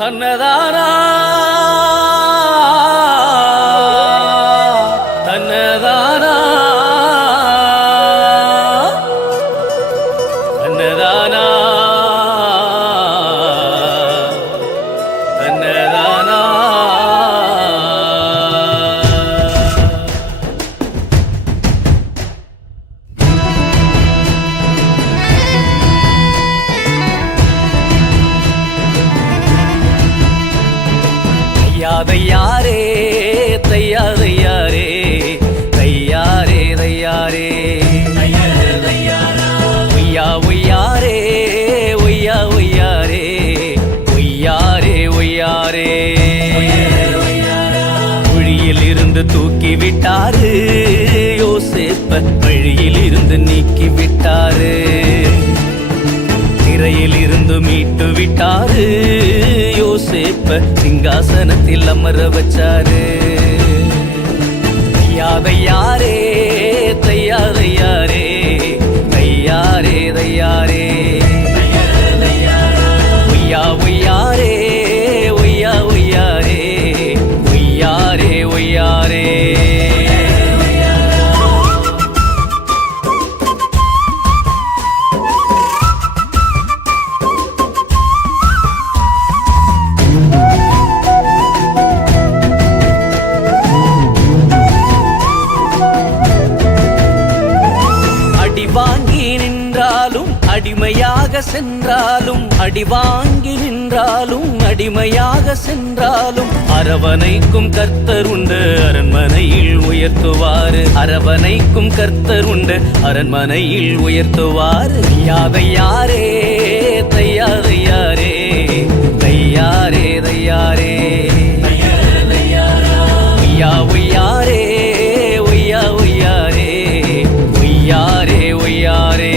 தன்னதானா தன்னதானா தன்னதானா தன்னதானா தையாரே தையாரே தையாரே தையாரே ஒய்யா ஒய்யாரே ஒய்யா ஒய்யாரே ஒய்யாரே ஒய்யாரே குழியில் இருந்து தூக்கி விட்டாரு யோசேப்ப வழியில் இருந்து நீக்கி விட்டாரு திரையில் இருந்து மீட்டு விட்டாரு யோசேப்ப சிங்காசனத்தில் அமர வச்சாரு தையாரே தையாரே தையாரே தையாரே ஒய்யா ஒய்யாரே ஒய்யா ஒய்யாரே ஒய்யாரே ஒய்யாரே அடிமையாக சென்றாலும் அடி வாங்கி நின்றாலும் அடிமையாக சென்றாலும் அரவணைக்கும் கர்த்தர் உண்டு அரண்மனையில் உயர்த்துவாரு அரவணைக்கும் கர்த்தர் உண்டு அரண்மனையில் உயர்த்துவாரு யாரையாரே தையாரே தையாரே தையாரே ஒய்யா ஒய்யாரே ஒய்யா ஒய்யாரே ஒய்யாரே ஒய்யாரே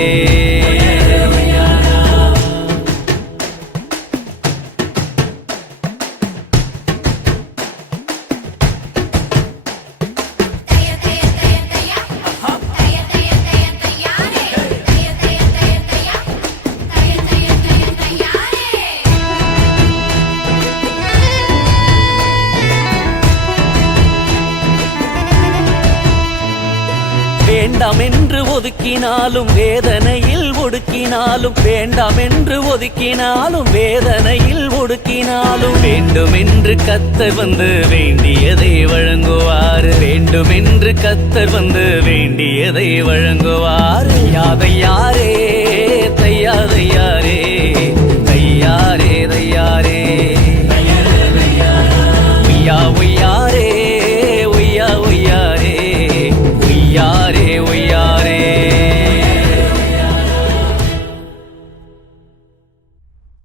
வேண்டாம் என்று ஒதுக்கினாலும் வேதனையில் ஒடுக்கினாலும் வேண்டாம் என்று ஒதுக்கினாலும் வேதனையில் ஒடுக்கினாலும் வேண்டும் என்று கர்த்தர் வந்து வேண்டியதை வழங்குவார் வேண்டும் என்று கர்த்தர் வந்து வேண்டியதை வழங்குவார் யாரையாரே தையாரே